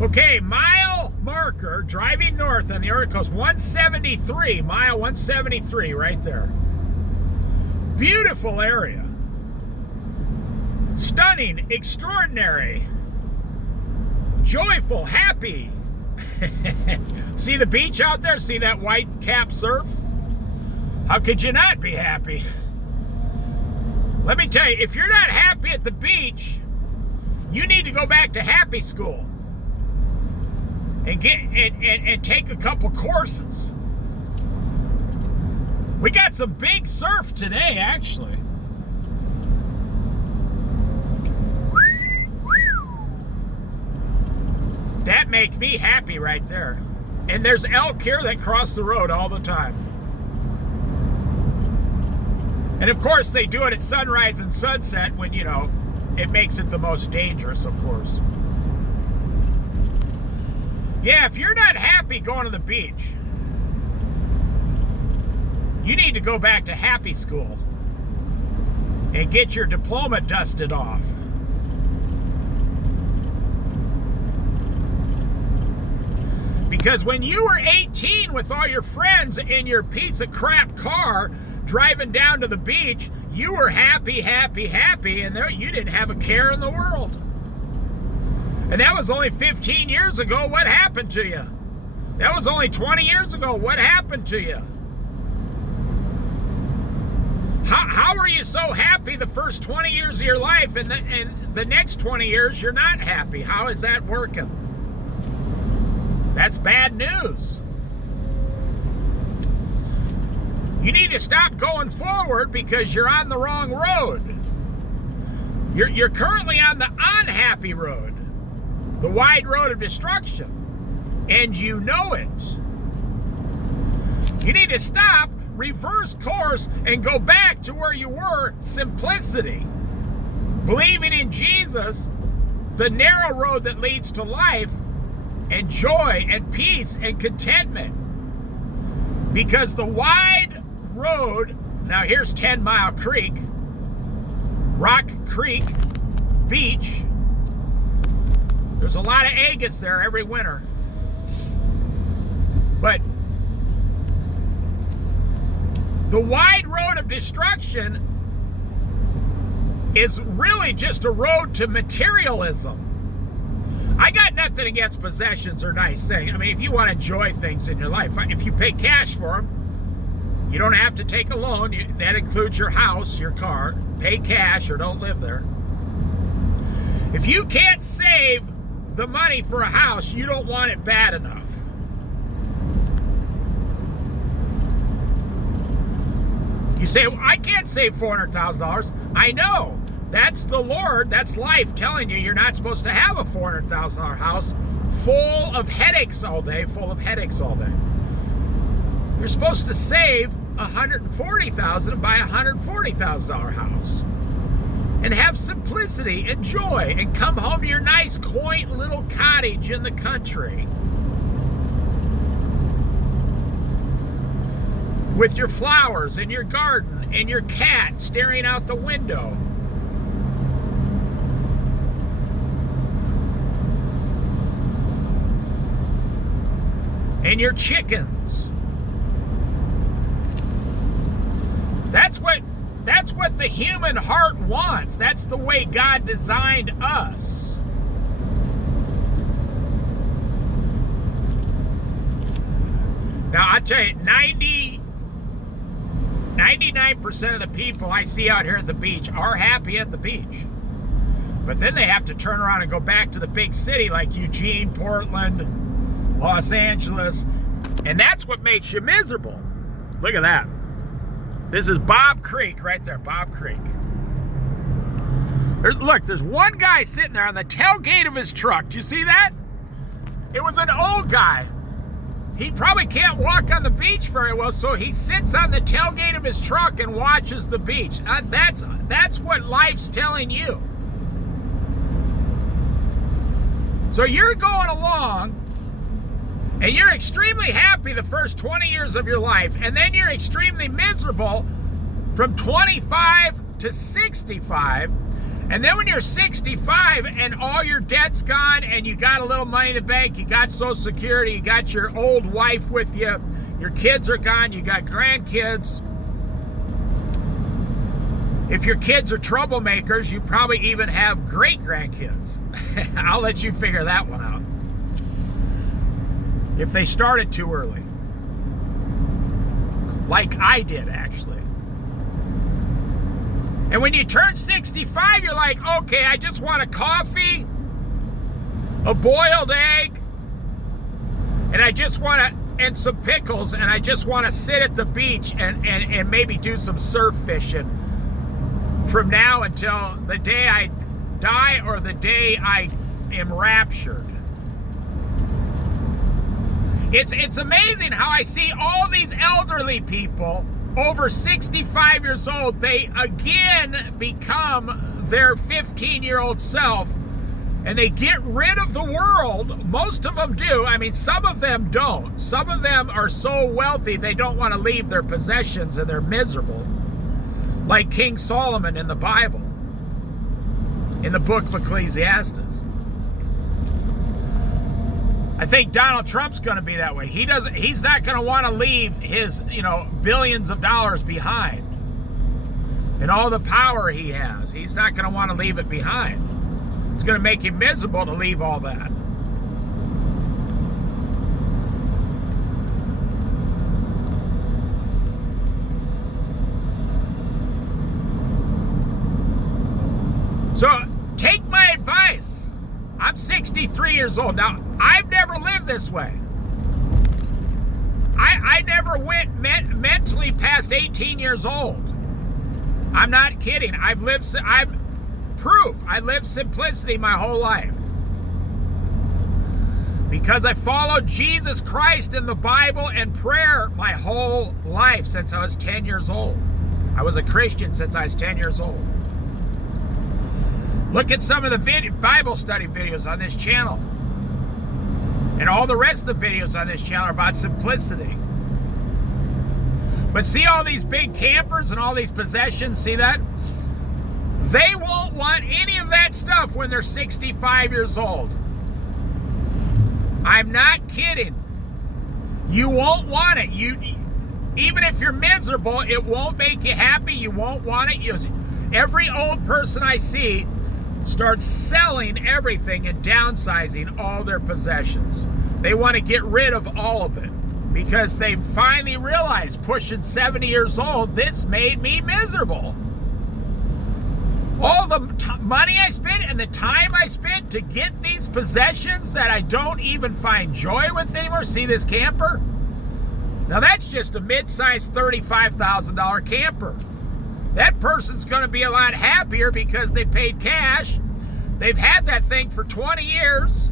Okay, mile marker driving north on the Oregon coast, 173, mile 173 right there. Beautiful area. Stunning, extraordinary, joyful, happy. See the beach out there? See that white cap surf? How could you not be happy? Let me tell you, if you're not happy at the beach, you need to go back to happy school and get and take a couple courses. We got some big surf today, actually. That makes me happy right there. And there's elk here that cross the road all the time. And of course they do it at sunrise and sunset when, you know, it makes it the most dangerous, of course. Yeah, if you're not happy going to the beach, you need to go back to happy school and get your diploma dusted off. Because when you were 18 with all your friends in your piece of crap car driving down to the beach, you were happy, happy, happy, and there you didn't have a care in the world. And that was only 15 years ago. What happened to you? That was only 20 years ago. What happened to you? How are you so happy the first 20 years of your life and the next 20 years you're not happy? How is that working? That's bad news. You need to stop going forward because you're on the wrong road. You're currently on the unhappy road, the wide road of destruction, and you know it. You need to stop, reverse course, and go back to where you were, simplicity. Believing in Jesus, the narrow road that leads to life, and joy and peace and contentment. Because the wide road, now here's 10 Mile Creek, Rock Creek Beach. There's a lot of agates there every winter. But the wide road of destruction is really just a road to materialism. I got nothing against possessions or nice things. I mean, if you want to enjoy things in your life, if you pay cash for them, you don't have to take a loan. That includes your house, your car. Pay cash or don't live there. If you can't save the money for a house, you don't want it bad enough. You say, well, I can't save $400,000. I know. That's the Lord, that's life telling you you're not supposed to have a $400,000 house full of headaches all day, You're supposed to save $140,000 and buy a $140,000 house. And have simplicity and joy and come home to your nice, quaint little cottage in the country. With your flowers and your garden and your cat staring out the window. And your chickens. That's what the human heart wants. That's the way God designed us. Now, I'll tell you, 99% of the people I see out here at the beach are happy at the beach. But then they have to turn around and go back to the big city like Eugene, Portland, Los Angeles, and that's what makes you miserable. Look at that. This is Bob Creek right there, Bob Creek. Look, there's one guy sitting there on the tailgate of his truck. Do you see that? It was an old guy. He probably can't walk on the beach very well, so he sits on the tailgate of his truck and watches the beach. That's what life's telling you. So you're going along, and you're extremely happy the first 20 years of your life, and then you're extremely miserable from 25 to 65, And then when you're 65 and all your debt's gone and you got a little money in the bank, you got Social Security, you got your old wife with you, your kids are gone, you got grandkids. If your kids are troublemakers, you probably even have great-grandkids. I'll let you figure that one out. If they started too early. Like I did, actually. And when you turn 65, you're like, okay, I just want a coffee, a boiled egg, and I just want to, and some pickles, and I just want to sit at the beach and maybe do some surf fishing from now until the day I die or the day I am raptured. It's amazing how I see all these elderly people over 65 years old, they again become their 15-year-old self, and they get rid of the world. Most of them do. I mean, some of them don't. Some of them are so wealthy they don't want to leave their possessions and they're miserable. Like King Solomon in the Bible, in the book of Ecclesiastes. I think Donald Trump's going to be that way. He's not going to want to leave his, billions of dollars behind. And all the power he has. He's not going to want to leave it behind. It's going to make him miserable to leave all that. So, take my advice. I'm 63 years old. Now, I've never lived this way. I never went mentally past 18 years old. I'm not kidding. I'm proof. I lived simplicity my whole life. Because I followed Jesus Christ in the Bible and prayer my whole life since I was 10 years old. I was a Christian since I was 10 years old. Look at some of the Bible study videos on this channel. And all the rest of the videos on this channel are about simplicity. But see all these big campers and all these possessions, see that? They won't want any of that stuff when they're 65 years old. I'm not kidding. You won't want it. Even if you're miserable, it won't make you happy. You won't want it. Every old person I see starts selling everything and downsizing all their possessions. They want to get rid of all of it because they finally realized, pushing 70 years old, this made me miserable. All the money I spent and the time I spent to get these possessions that I don't even find joy with anymore. See this camper? Now that's just a mid-sized $35,000 camper. That person's going to be a lot happier because they paid cash. They've had that thing for 20 years.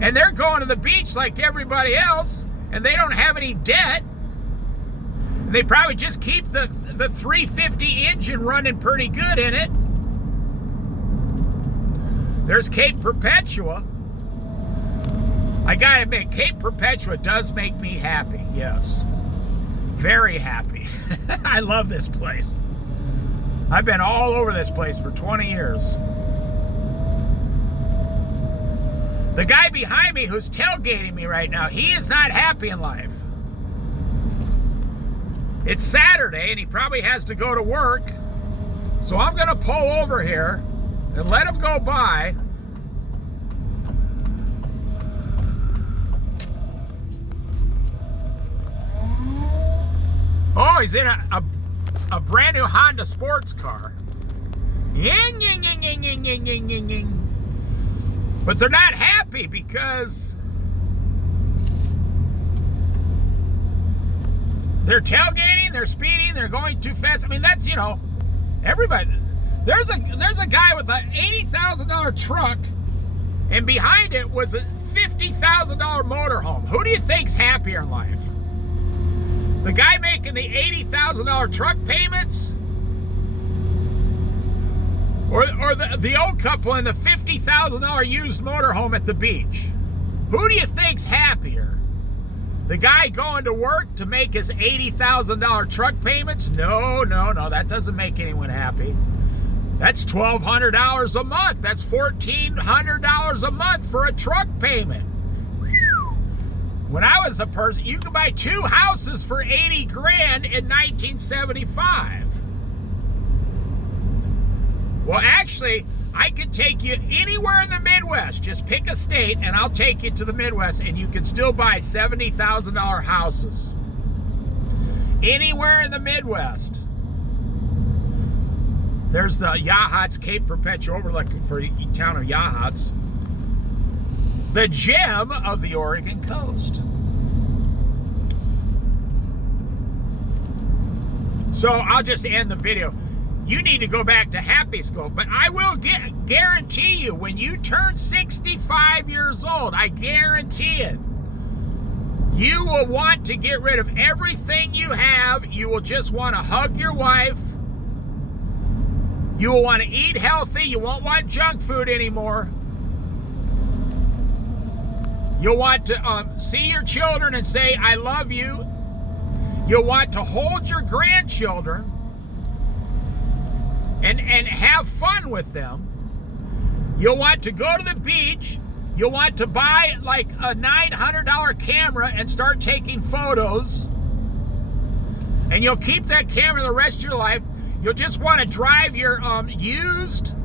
And they're going to the beach like everybody else. And they don't have any debt. And they probably just keep the 350 engine running pretty good in it. There's Cape Perpetua. I gotta admit, Cape Perpetua does make me happy, yes. Very happy. I love this place. I've been all over this place for 20 years. The guy behind me who's tailgating me right now, he is not happy in life. It's Saturday and he probably has to go to work. So I'm gonna pull over here and let him go by. Oh, he's in a brand new Honda sports car. Ying, ying, ying, ying, ying, ying, ying, ying, ying. But they're not happy because they're tailgating, they're speeding, they're going too fast. I mean, that's, everybody. There's a guy with an $80,000 truck, and behind it was a $50,000 motorhome. Who do you think's happier in life? The guy making the $80,000 truck payments? Or the old couple in the $50,000 used motorhome at the beach? Who do you think's happier? The guy going to work to make his $80,000 truck payments? No, that doesn't make anyone happy. That's $1,200 a month. That's $1,400 a month for a truck payment. When I was a person, you could buy 2 houses for 80 grand in 1975. Well, actually, I could take you anywhere in the Midwest. Just pick a state and I'll take you to the Midwest and you can still buy $70,000 houses. Anywhere in the Midwest. There's the Yachats, Cape Perpetua overlooking for the town of Yachats. The gem of the Oregon coast. So I'll just end the video. You need to go back to Happy School, but I will guarantee you when you turn 65 years old, I guarantee it, you will want to get rid of everything you have. You will just want to hug your wife. You will want to eat healthy. You won't want junk food anymore. You'll want to see your children and say, I love you. You'll want to hold your grandchildren and have fun with them. You'll want to go to the beach. You'll want to buy like a $900 camera and start taking photos. And you'll keep that camera the rest of your life. You'll just want to drive your used,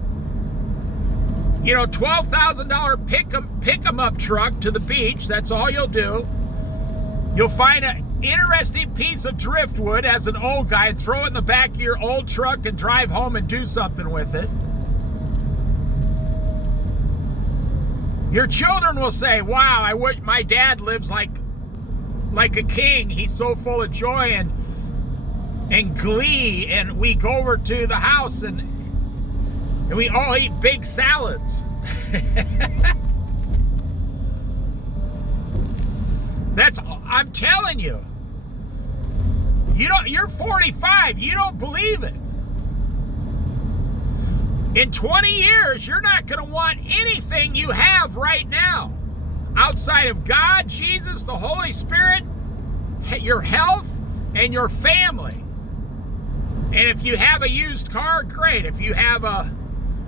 $12,000 pick 'em up truck to the beach. That's all you'll do. You'll find an interesting piece of driftwood as an old guy and throw it in the back of your old truck and drive home and do something with it. Your children will say, wow, I wish my dad lives like a king. He's so full of joy and glee, and we go over to the house and we all eat big salads. I'm telling you. You're 45, you don't believe it. In 20 years, you're not going to want anything you have right now outside of God, Jesus, the Holy Spirit, your health, and your family. And if you have a used car, great. If you have a,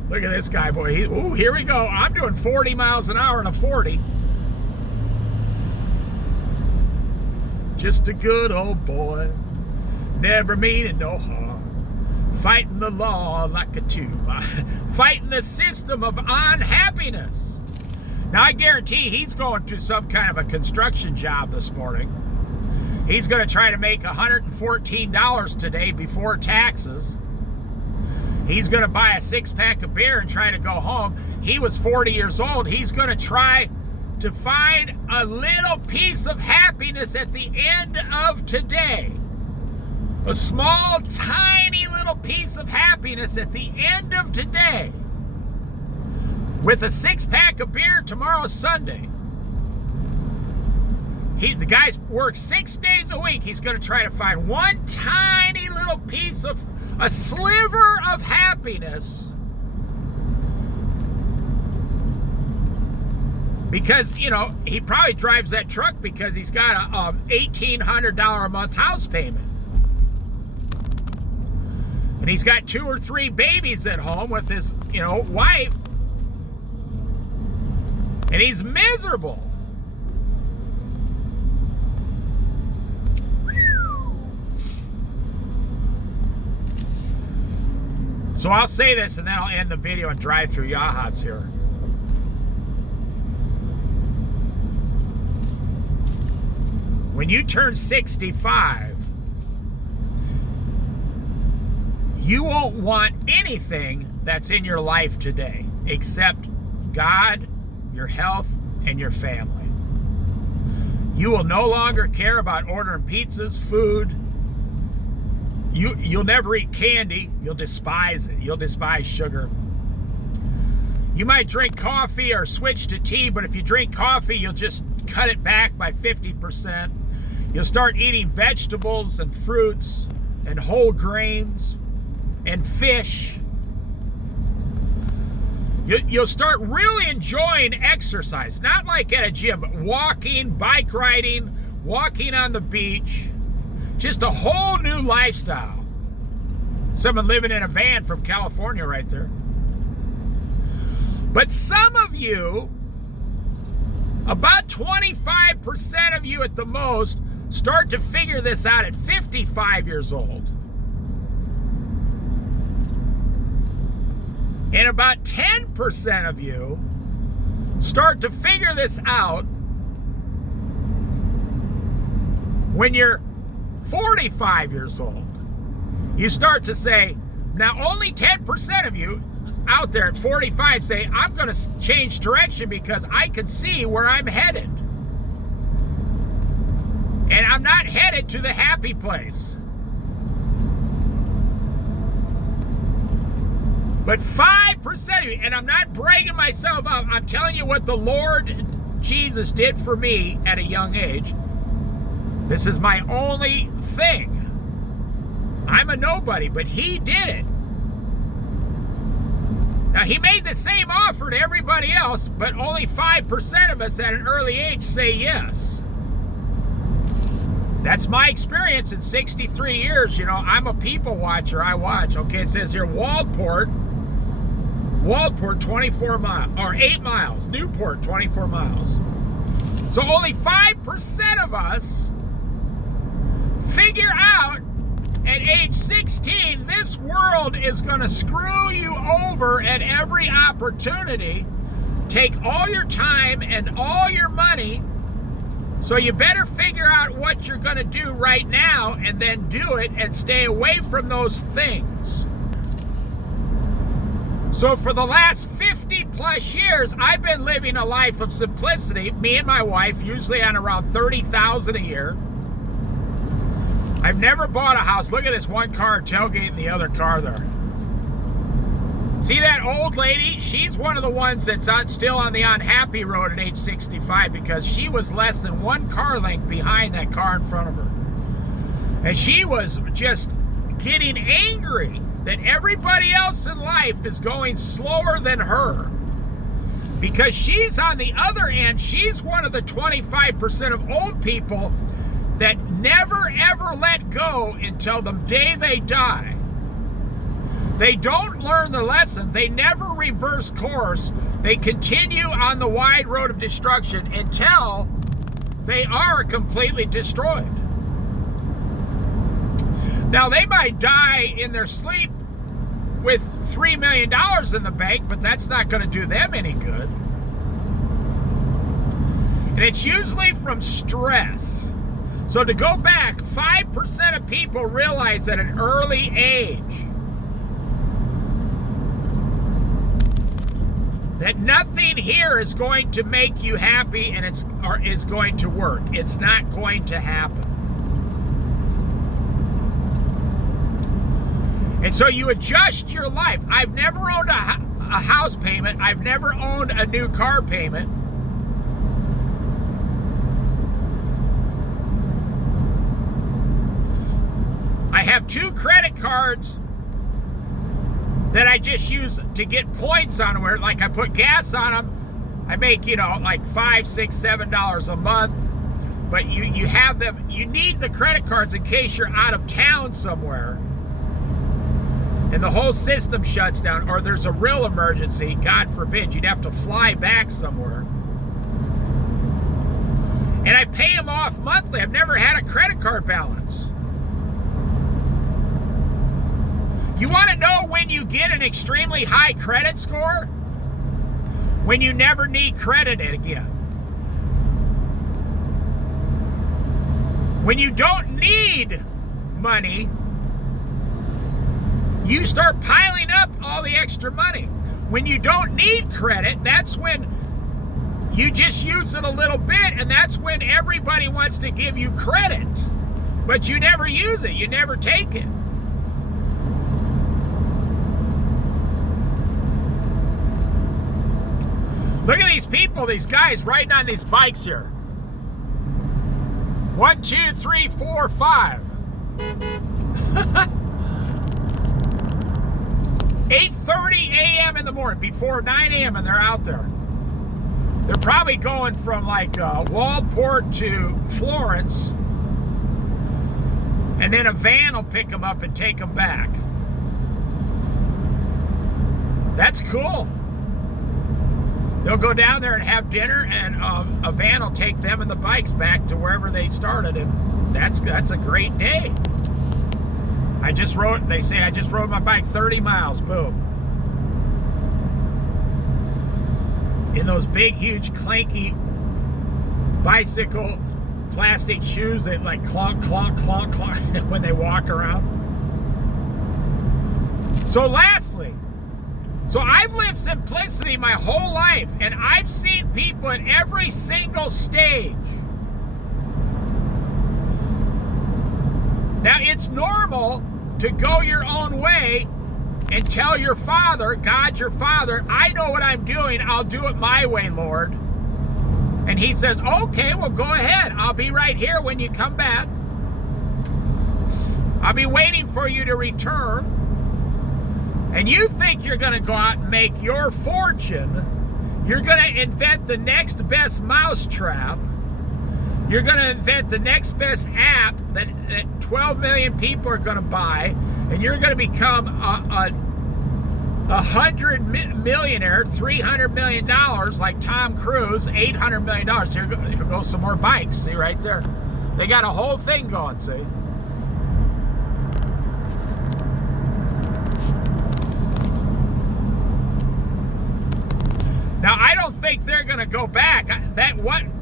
look at this guy, boy. Here we go. I'm doing 40 miles an hour in a 40. Just a good old boy, never meaning no harm. Fighting the law like a tube. Fighting the system of unhappiness. Now, I guarantee he's going to some kind of a construction job this morning. He's going to try to make $114 today before taxes. He's going to buy a 6-pack of beer and try to go home. He was 40 years old. He's going to try to find a little piece of happiness at the end of today. A small, tiny little piece of happiness at the end of today. With a 6-pack of beer tomorrow, Sunday. The guy works 6 days a week. He's going to try to find one tiny little piece of, a sliver of happiness. Because, he probably drives that truck because he's got a $1,800 a month house payment. And he's got 2 or 3 babies at home with his, wife. And he's miserable. So I'll say this and then I'll end the video and drive through Yachats here. When you turn 65, you won't want anything that's in your life today except God, your health, and your family. You will no longer care about ordering pizzas, food. You'll never eat candy. You'll despise it. You'll despise sugar. You might drink coffee or switch to tea, but if you drink coffee, you'll just cut it back by 50%. You'll start eating vegetables and fruits and whole grains and fish. You'll start really enjoying exercise, not like at a gym, but walking, bike riding, walking on the beach, just a whole new lifestyle. Someone living in a van from California right there. But some of you, about 25% of you at the most, start to figure this out at 55 years old. And about 10% of you start to figure this out when you're 45 years old. You start to say, now only 10% of you out there at 45 say, I'm going to change direction because I can see where I'm headed. And I'm not headed to the happy place. But 5% of you, and I'm not bragging myself up, I'm telling you what the Lord Jesus did for me at a young age. This is my only thing. I'm a nobody, but he did it. Now, he made the same offer to everybody else, but only 5% of us at an early age say yes. That's my experience in 63 years. You know, I'm a people watcher. I watch. Okay, it says here, Waldport, 24 miles, or 8 miles. Newport, 24 miles. So only 5% of us figure out at age 16, this world is going to screw you over at every opportunity, take all your time and all your money, so you better figure out what you're going to do right now and then do it and stay away from those things. So for the last 50 plus years, I've been living a life of simplicity, me and my wife, usually on around $30,000 a year. I've never bought a house. Look at this one car tailgating the other car there. See that old lady? She's one of the ones that's still on the unhappy road at age 65 because she was less than one car length behind that car in front of her. And she was just getting angry that everybody else in life is going slower than her. Because she's on the other end, she's one of the 25% of old people that never ever let go until the day they die. They don't learn the lesson. They never reverse course. They continue on the wide road of destruction until they are completely destroyed. Now, they might die in their sleep with $3 million in the bank, but that's not going to do them any good. And it's usually from stress. So to go back, 5% of people realize at an early age that nothing here is going to make you happy and is going to work. It's not going to happen. And so you adjust your life. I've never owned a house payment. I've never owned a new car payment. I have 2 credit cards that I just use to get points on where, like, I put gas on them. I make, you know, like $5, $6, $7 a month. But you have them. You need the credit cards in case you're out of town somewhere and the whole system shuts down, or there's a real emergency, God forbid, you'd have to fly back somewhere. And I pay them off monthly. I've never had a credit card balance. You want to know when you get an extremely high credit score? When you never need credit again. When you don't need money, you start piling up all the extra money. When you don't need credit, that's when you just use it a little bit, and that's when everybody wants to give you credit. But you never use it. You never take it. Look at these people, these guys riding on these bikes here. 1, 2, 3, 4, 5. 8:30 a.m. in the morning, before 9 a.m. and they're out there. They're probably going from like Waldport to Florence, and then a van will pick them up and take them back. That's cool. They'll go down there and have dinner, and a van will take them and the bikes back to wherever they started, and that's a great day. They say I just rode my bike 30 miles, boom. In those big, huge, clanky bicycle plastic shoes that like clonk, clonk, clonk, clonk when they walk around. So lastly, so I've lived simplicity my whole life, and I've seen people at every single stage. Now, it's normal to go your own way and tell your Father, God your Father, I know what I'm doing, I'll do it my way, Lord. And he says, okay, well, go ahead. I'll be right here when you come back. I'll be waiting for you to return. And you think you're going to go out and make your fortune. You're going to invent the next best mousetrap. You're going to invent the next best app that 12 million people are going to buy. And you're going to become a 100 millionaire, $300 million like Tom Cruise, $800 million. Here goes some more bikes. See right there. They got a whole thing going, see? Now, I don't think they're going to go back.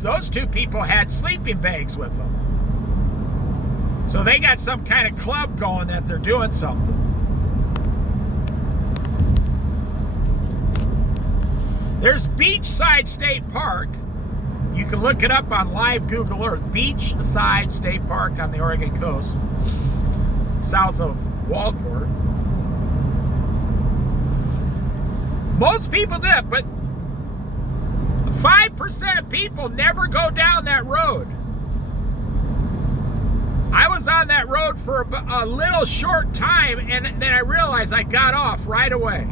Those two people had sleeping bags with them. So they got some kind of club going that they're doing something. There's Beachside State Park. You can look it up on live Google Earth. Beachside State Park on the Oregon coast, south of Waldport. Most people do it, but 5% of people never go down that road. I was on that road for a little short time, and then I realized I got off right away.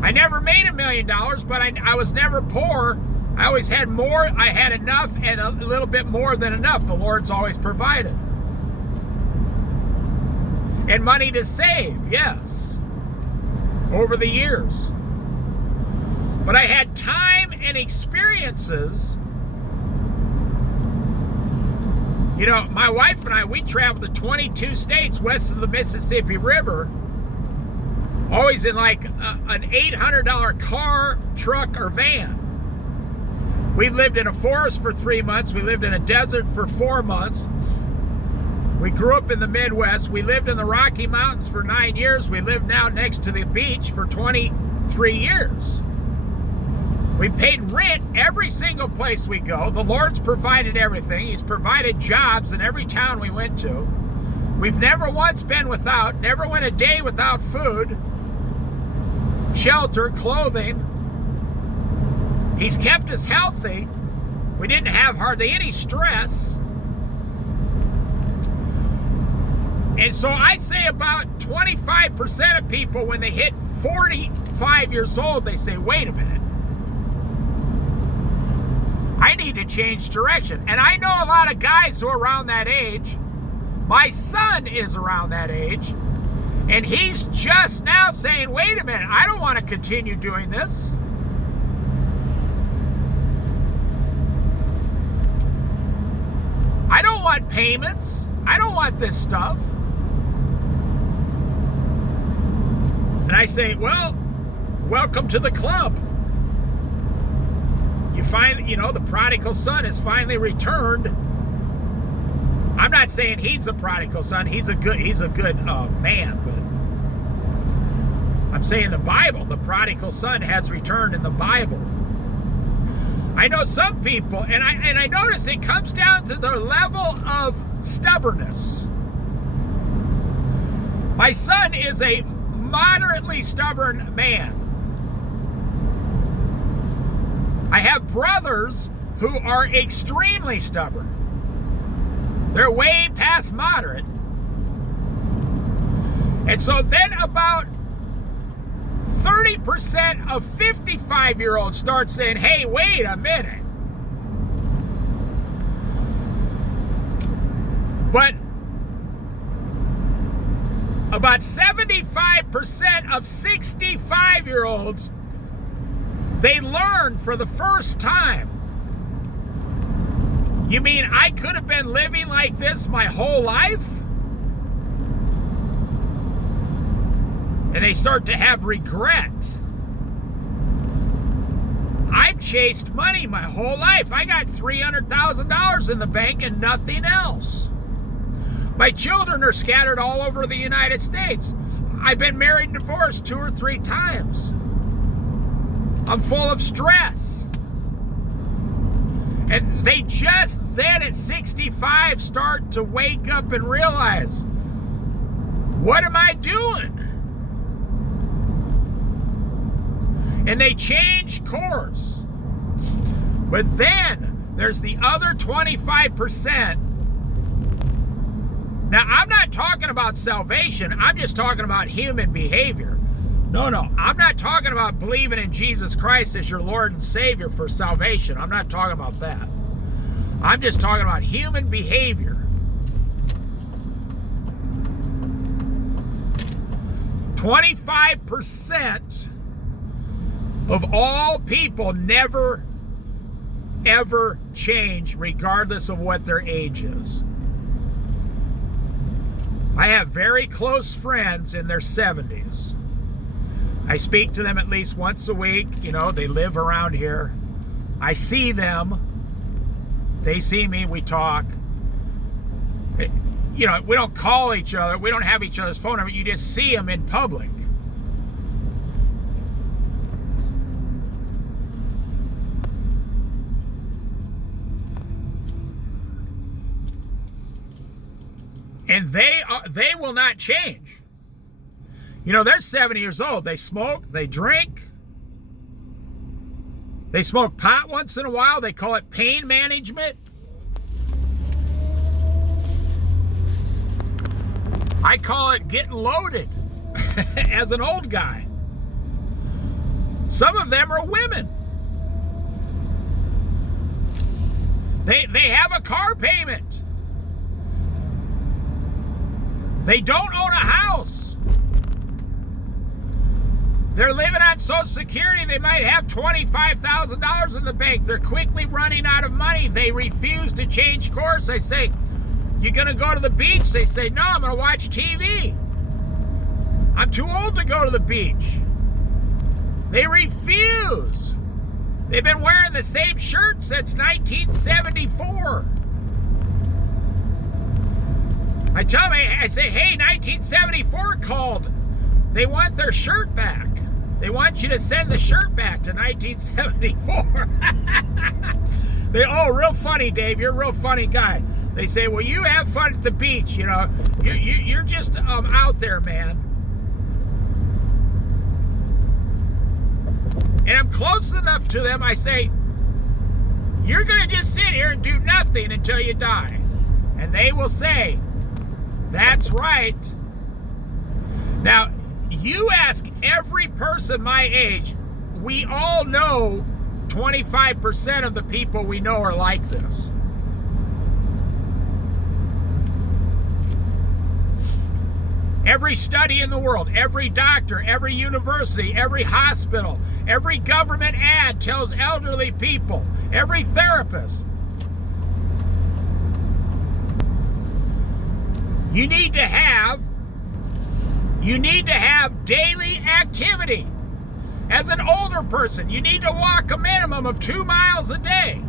I never made $1 million, but I was never poor. I always had more. I had enough and a little bit more than enough. The Lord's always provided. And money to save, yes, over the years. But I had time and experiences. You know, my wife and I, we traveled to 22 states west of the Mississippi River, always in like an $800 car, truck, or van. We lived in a forest for 3 months. We lived in a desert for 4 months. We grew up in the Midwest. We lived in the Rocky Mountains for 9 years. We live now next to the beach for 23 years. We paid rent every single place we go. The Lord's provided everything. He's provided jobs in every town we went to. We've never once been without, never went a day without food, shelter, clothing. He's kept us healthy. We didn't have hardly any stress. And so I say about 25% of people, when they hit 45 years old, they say, wait a minute. I need to change direction. And I know a lot of guys who are around that age. My son is around that age. And he's just now saying, wait a minute, I don't want to continue doing this. I don't want payments. I don't want this stuff. And I say, well, welcome to the club. You find, the prodigal son has finally returned. I'm not saying he's a prodigal son. He's a good man, but I'm saying the Bible, the prodigal son has returned in the Bible. I know some people, and I notice it comes down to the level of stubbornness. My son is a moderately stubborn man. I have brothers who are extremely stubborn. They're way past moderate. And so then about 30% of 55-year-olds start saying, hey, wait a minute. But About 75% of 65-year-olds, they learn for the first time. You mean I could have been living like this my whole life? And they start to have regret. I've chased money my whole life. I got $300,000 in the bank and nothing else. My children are scattered all over the United States. I've been married and divorced 2 or 3 times. I'm full of stress. And they just then at 65 start to wake up and realize, what am I doing? And they change course. But then there's the other 25%. Now, I'm not talking about salvation. I'm just talking about human behavior. No, I'm not talking about believing in Jesus Christ as your Lord and Savior for salvation. I'm not talking about that. I'm just talking about human behavior. 25% of all people never, ever change, regardless of what their age is. I have very close friends in their 70s. I speak to them at least once a week. You know, they live around here. I see them. They see me. We talk. You know, we don't call each other. We don't have each other's phone number. You just see them in public. And they will not change. You know, they're 70 years old. They smoke, they drink. They smoke pot once in a while. They call it pain management. I call it getting loaded as an old guy. Some of them are women. They have a car payment. They don't own a house. They're living on Social Security. They might have $25,000 in the bank. They're quickly running out of money. They refuse to change course. They say, you gonna go to the beach? They say, no, I'm gonna watch TV. I'm too old to go to the beach. They refuse. They've been wearing the same shirt since 1974. I tell them, I say, hey, 1974 called. They want their shirt back. They want you to send the shirt back to 1974. Oh, real funny, Dave. You're a real funny guy. They say, well, you have fun at the beach. You know, you're just out there, man. And I'm close enough to them, I say, you're going to just sit here and do nothing until you die. And they will say, that's right. Now, you ask every person my age, we all know 25% of the people we know are like this. Every study in the world, every doctor, every university, every hospital, every government ad tells elderly people, every therapist, you need to have daily activity. As an older person, you need to walk a minimum of 2 miles a day.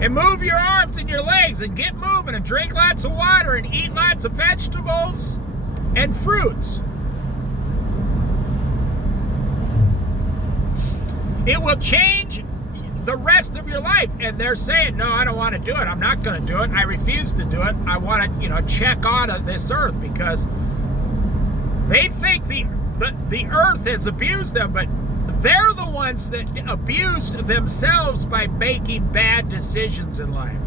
And move your arms and your legs and get moving and drink lots of water and eat lots of vegetables and fruits. It will change the rest of your life. And they're saying, no, I don't want to do it. I'm not going to do it. I refuse to do it. I want to, check on this earth, because they think the earth has abused them, but they're the ones that abused themselves by making bad decisions in life.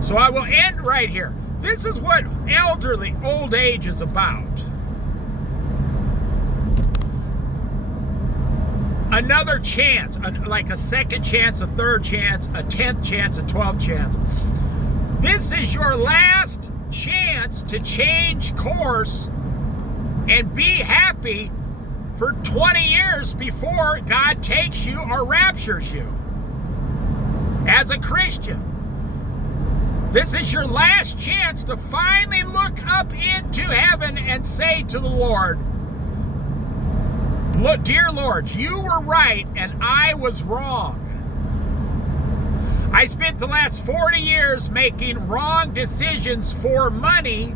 So I will end right here. This is what old age is about. Another chance, like a second chance, a third chance, a 10th chance, a 12th chance. This is your last chance to change course and be happy for 20 years before God takes you or raptures you. As a Christian, this is your last chance to finally look up into heaven and say to the Lord, "Look, dear Lord, you were right and I was wrong. I spent the last 40 years making wrong decisions for money,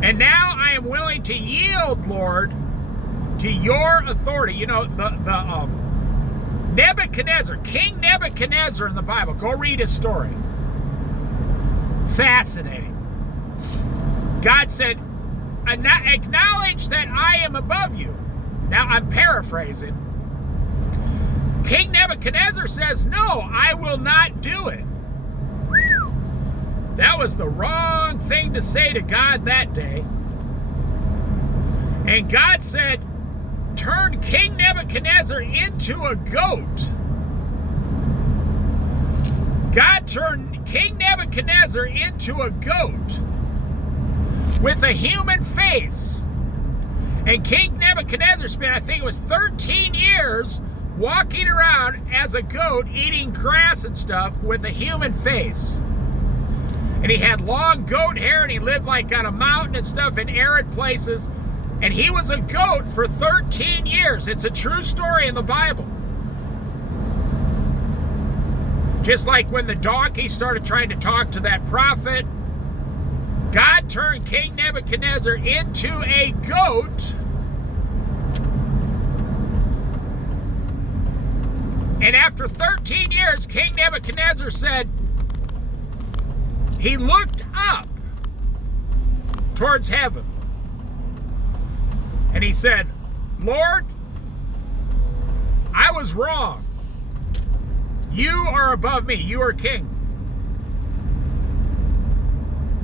and now I am willing to yield, Lord, to your authority." You know, Nebuchadnezzar, King Nebuchadnezzar in the Bible, go read his story. Fascinating. God said, "Acknowledge that I am above you." Now, I'm paraphrasing. King Nebuchadnezzar says, "No, I will not do it." That was the wrong thing to say to God that day. And God said, "Turn King Nebuchadnezzar into a goat." God turned King Nebuchadnezzar into a goat with a human face. And King Nebuchadnezzar spent, I think it was 13 years walking around as a goat, eating grass and stuff with a human face. And he had long goat hair, and he lived like on a mountain and stuff in arid places. And he was a goat for 13 years. It's a true story in the Bible. Just like when the donkey started trying to talk to that prophet, God turned King Nebuchadnezzar into a goat. And after 13 years, King Nebuchadnezzar said, he looked up towards heaven. And he said, "Lord, I was wrong. You are above me. You are king."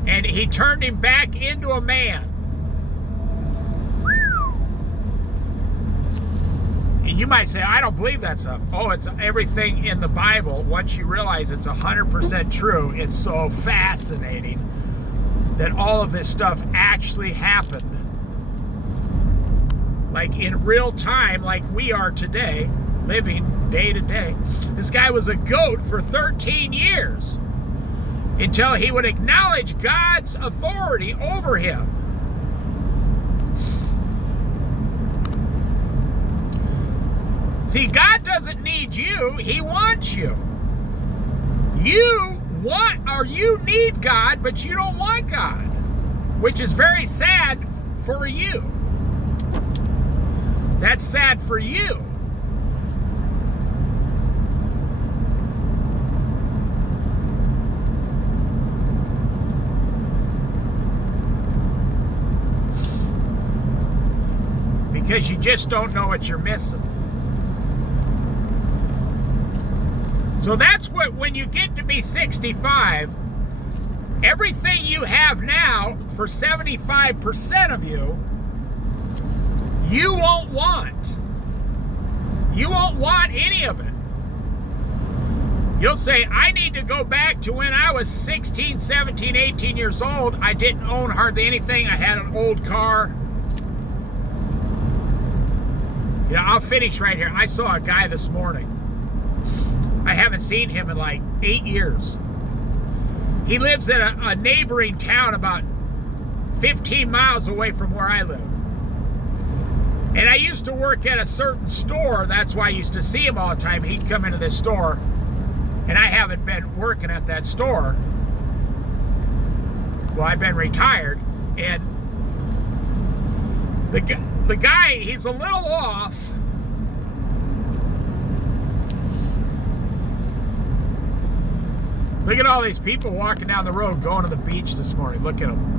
And he turned him back into a man. You might say, "I don't believe that stuff." Oh, it's everything in the Bible. Once you realize it's 100% true, it's so fascinating that all of this stuff actually happened. Like in real time, like we are today, living day to day. This guy was a goat for 13 years until he would acknowledge God's authority over him. See, God doesn't need you, he wants you. You need God, but you don't want God, which is very sad for you. That's sad for you. Because you just don't know what you're missing. So that's what, when you get to be 65, everything you have now, for 75% of you, you won't want. You won't want any of it. You'll say, "I need to go back to when I was 16, 17, 18 years old. I didn't own hardly anything. I had an old car." Yeah, I'll finish right here. I saw a guy this morning. I haven't seen him in like 8 years. He lives in a neighboring town about 15 miles away from where I live. And I used to work at a certain store. That's why I used to see him all the time. He'd come into this store. And I haven't been working at that store. Well, I've been retired. And the guy, he's a little off. Look at all these people walking down the road going to the beach this morning. Look at them.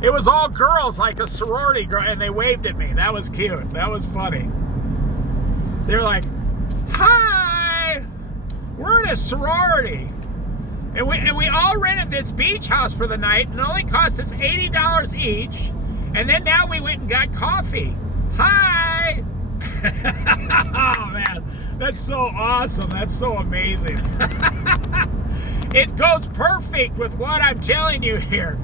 It was all girls, like a sorority girl, and they waved at me. That was cute. That was funny. They're like, "Hi, we're in a sorority. And we all rented this beach house for the night, and it only cost us $80 each. And then now we went and got coffee. Hi." Oh man, that's so awesome. That's so amazing. It goes perfect with what I'm telling you here.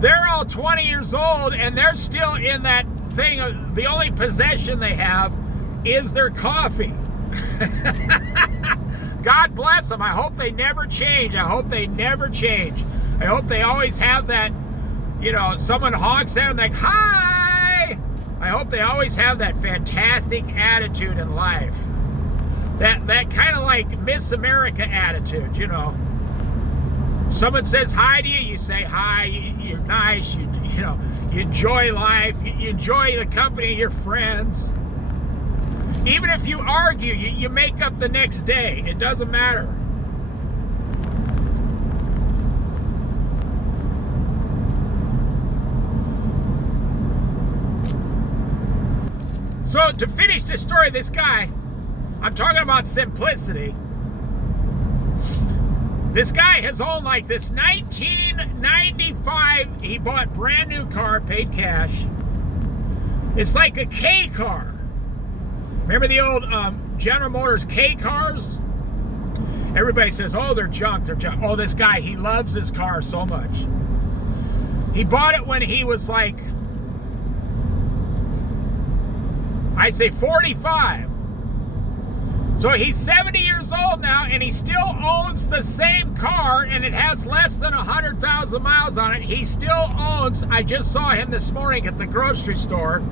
They're all 20 years old and they're still in that thing. The only possession they have is their coffee. God bless them. I hope they never change. I hope they never change. I hope they always have that, someone honks at them like, hi! I hope they always have that fantastic attitude in life. That kind of like Miss America attitude, Someone says hi to you, you say hi, you're nice, you enjoy life, you enjoy the company of your friends. Even if you argue, you make up the next day. It doesn't matter. So to finish the story of this guy, I'm talking about simplicity. This guy has owned like this 1995, he bought brand new car, paid cash. It's like a K car. Remember the old General Motors K cars? Everybody says, oh, they're junk, they're junk. Oh, this guy, he loves his car so much. He bought it when he was like, I'd say 45. So he's 70 years old now, and he still owns the same car, and it has less than 100,000 miles on it. He still owns, I just saw him this morning at the grocery store.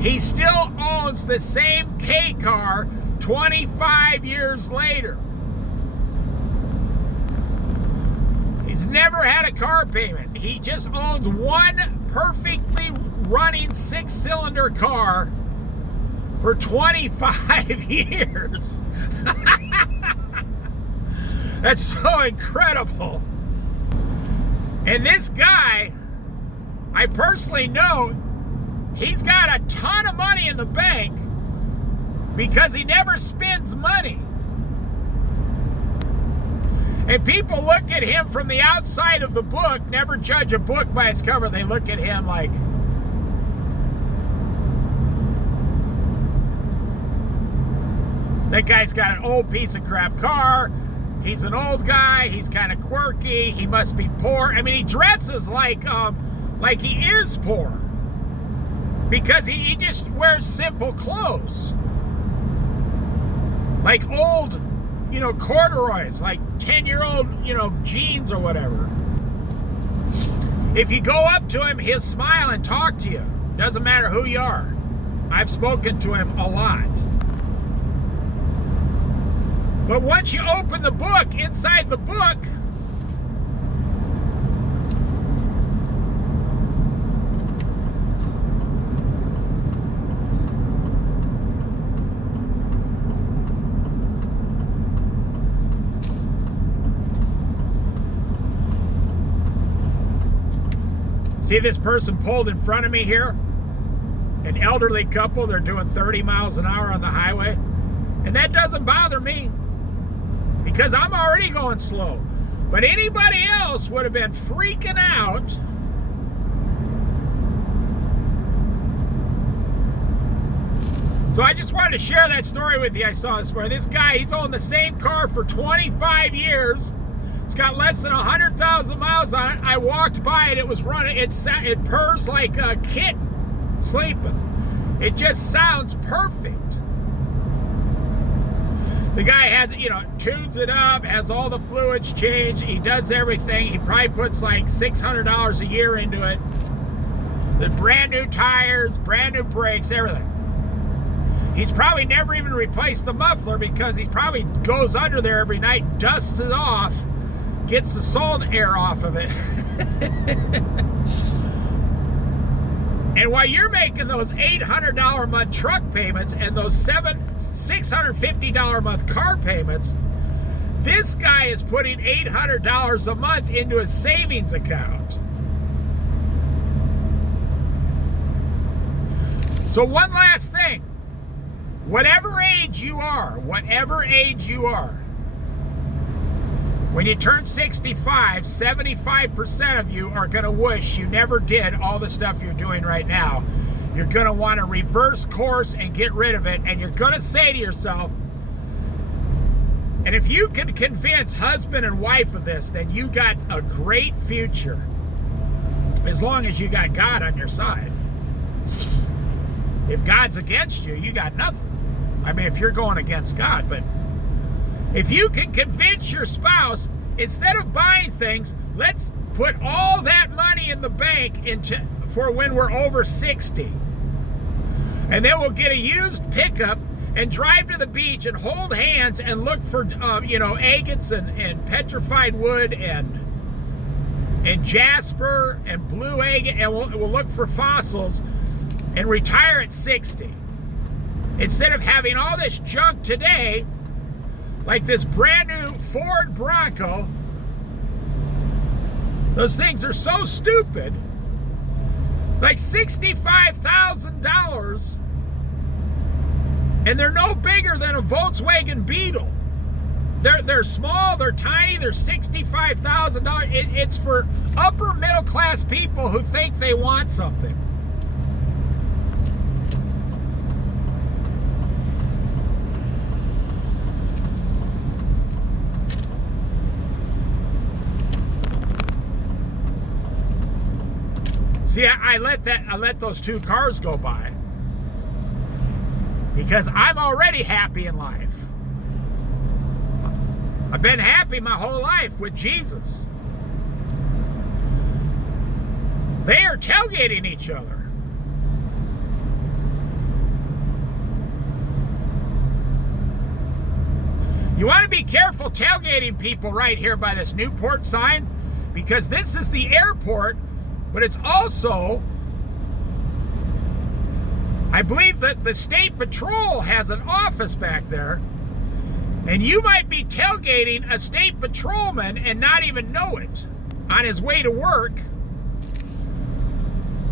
He still owns the same K car 25 years later. He's never had a car payment. He just owns one perfectly running 6-cylinder car for 25 years. That's so incredible. And this guy, I personally know, he's got a ton of money in the bank because he never spends money. And people look at him from the outside of the book, never judge a book by its cover. They look at him like, that guy's got an old piece of crap car. He's an old guy. He's kind of quirky. He must be poor. I mean, he dresses like he is poor because he just wears simple clothes, like old, corduroys, like 10-year-old, jeans or whatever. If you go up to him, he'll smile and talk to you. Doesn't matter who you are. I've spoken to him a lot. But once you open the book, inside the book, see this person pulled in front of me here? An elderly couple, they're doing 30 miles an hour on the highway. And that doesn't bother me, because I'm already going slow. But anybody else would have been freaking out. So I just wanted to share that story with you I saw this morning. This guy, he's owned the same car for 25 years. It's got less than 100,000 miles on it. I walked by it, it was running. It purrs like a kitten sleeping. It just sounds perfect. The guy has, tunes it up, has all the fluids changed. He does everything. He probably puts like $600 a year into it. There's brand new tires, brand new brakes, everything. He's probably never even replaced the muffler because he probably goes under there every night, dusts it off, gets the salt air off of it. And while you're making those $800 a month truck payments and those $650 a month car payments, this guy is putting $800 a month into his savings account. So one last thing. Whatever age you are, when you turn 65, 75% of you are going to wish you never did all the stuff you're doing right now. You're going to want to reverse course and get rid of it. And you're going to say to yourself, and if you can convince husband and wife of this, then you got a great future. As long as you got God on your side. If God's against you, you got nothing. I mean, if you're going against God. But if you can convince your spouse, instead of buying things, let's put all that money in the bank for when we're over 60. And then we'll get a used pickup and drive to the beach and hold hands and look for, agates and petrified wood and jasper and blue agate, and we'll look for fossils and retire at 60. Instead of having all this junk today, like this brand new Ford Bronco. Those things are so stupid. Like $65,000, and they're no bigger than a Volkswagen Beetle. They're small, they're tiny, they're $65,000. It's for upper middle class people who think they want something. See, I let those two cars go by because I'm already happy in life. I've been happy my whole life with Jesus. They are tailgating each other. You want to be careful tailgating people right here by this Newport sign, because this is the airport. But it's also, I believe that the State Patrol has an office back there, and you might be tailgating a state patrolman and not even know it on his way to work.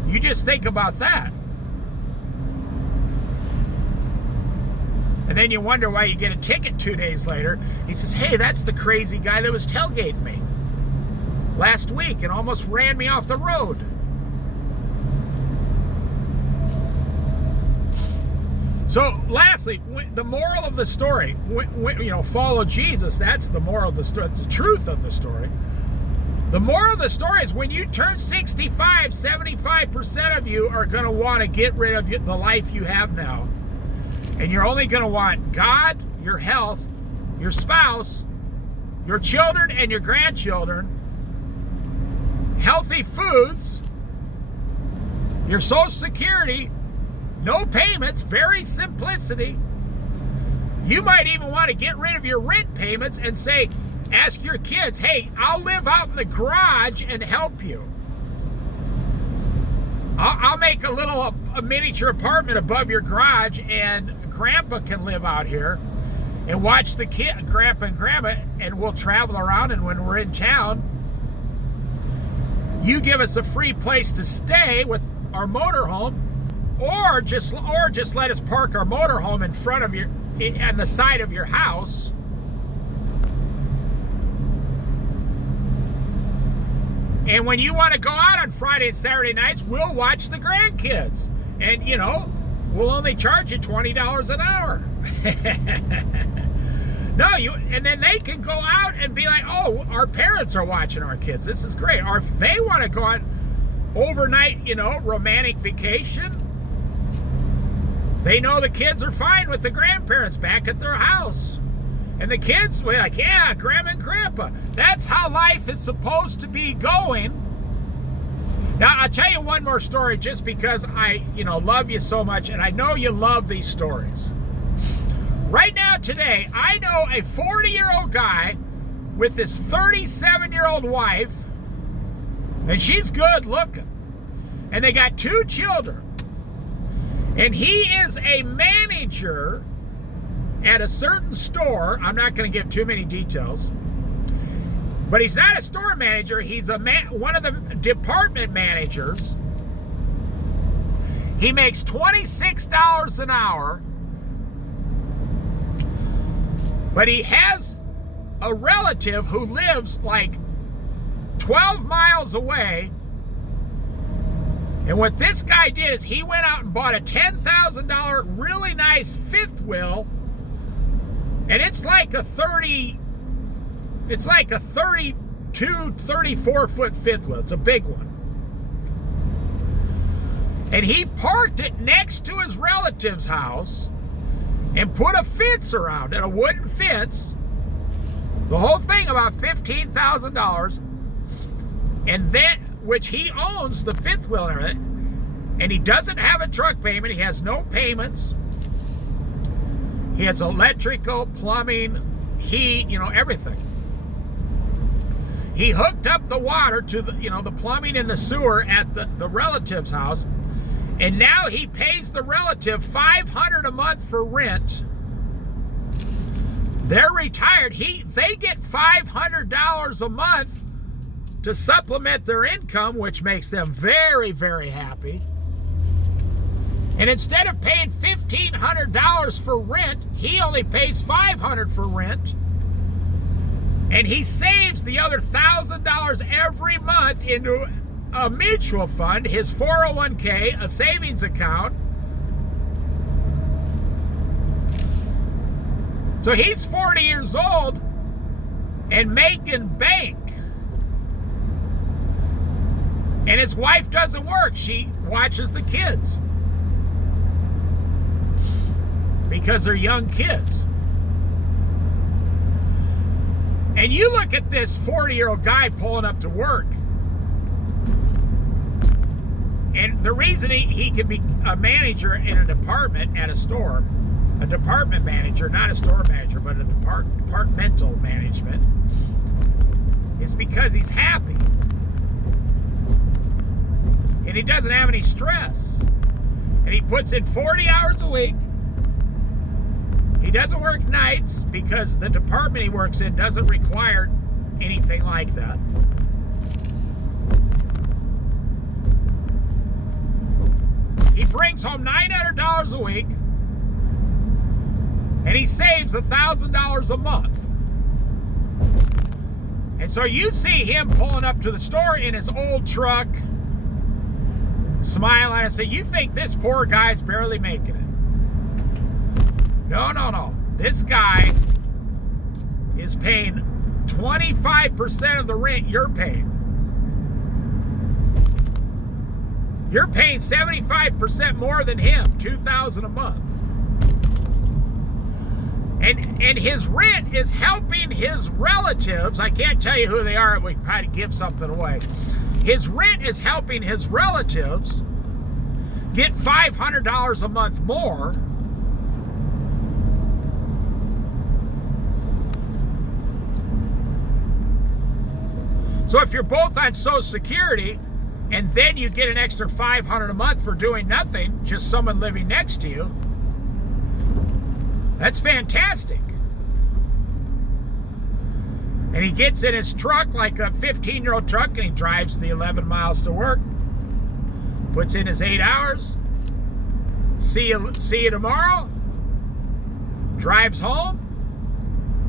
You just think about that. And then you wonder why you get a ticket 2 days later. He says, hey, that's the crazy guy that was tailgating me last week and almost ran me off the road. So lastly, the moral of the story, follow Jesus. That's the moral of the story. It's the truth of the story. The moral of the story is when you turn 65, 75% of you are going to want to get rid of the life you have now. And you're only going to want God, your health, your spouse, your children and your grandchildren, healthy foods, your Social Security, no payments, very simplicity. You might even want to get rid of your rent payments and say, ask your kids, hey, I'll live out in the garage and help you. I'll make a miniature apartment above your garage, and Grandpa can live out here and watch the Grandpa and Grandma, and we'll travel around, and when we're in town, you give us a free place to stay with our motorhome, or just let us park our motorhome in front of on the side of your house. And when you want to go out on Friday and Saturday nights, we'll watch the grandkids. And, we'll only charge you $20 an hour. And then they can go out and be like, oh, our parents are watching our kids. This is great. Or if they want to go on overnight, romantic vacation, they know the kids are fine with the grandparents back at their house. And the kids will be like, yeah, Grandma and Grandpa. That's how life is supposed to be going. Now, I'll tell you one more story just because I, love you so much, and I know you love these stories. Right now, today, I know a 40-year-old guy with his 37-year-old wife, and she's good looking. And they got 2 children. And he is a manager at a certain store. I'm not going to give too many details. But he's not a store manager. He's one of the department managers. He makes $26 an hour. But he has a relative who lives like 12 miles away. And what this guy did is he went out and bought a $10,000 really nice fifth wheel, and it's like a 32, 34-foot fifth wheel. It's a big one. And he parked it next to his relative's house and put a fence around it, a wooden fence. The whole thing about $15,000, and then, which he owns the fifth wheel and everything, and he doesn't have a truck payment. He has no payments. He has electrical, plumbing, heat, everything. He hooked up the water to the plumbing and the sewer at the relative's house, and now he pays the relative $500 a month for rent. They're retired. They get $500 a month to supplement their income, which makes them very, very happy. And instead of paying $1,500 for rent, he only pays $500 for rent. And he saves the other $1,000 every month into a mutual fund, his 401k, a savings account. So he's 40 years old and making bank. And his wife doesn't work. She watches the kids because they're young kids. And you look at this 40-year-old guy pulling up to work, and the reason he can be a manager in a department at a store, a department manager, not a store manager, but a departmental management, is because he's happy. And he doesn't have any stress. And he puts in 40 hours a week. He doesn't work nights because the department he works in doesn't require anything like that. He brings home $900 a week, and he saves $1,000 a month. And so you see him pulling up to the store in his old truck, smile on his face. You think this poor guy's barely making it. No. This guy is paying 25% of the rent you're paying. You're paying 75% more than him, $2,000 a month. And his rent is helping his relatives. I can't tell you who they are. We probably give something away. His rent is helping his relatives get $500 a month more. So if you're both on Social Security, and then you get an extra $500 a month for doing nothing, just someone living next to you, that's fantastic. And he gets in his truck like a 15-year-old truck, and he drives the 11 miles to work, puts in his 8 hours, see you tomorrow, drives home.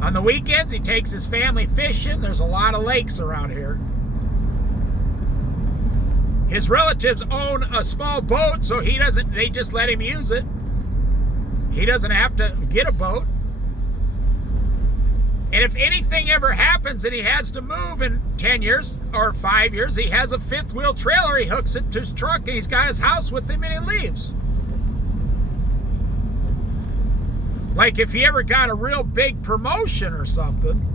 On the weekends, he takes his family fishing. There's a lot of lakes around here. His relatives own a small boat, so they just let him use it. He doesn't have to get a boat. And if anything ever happens and he has to move in 10 years or 5 years, he has a fifth wheel trailer. He hooks it to his truck, and he's got his house with him, and he leaves. Like if he ever got a real big promotion or something,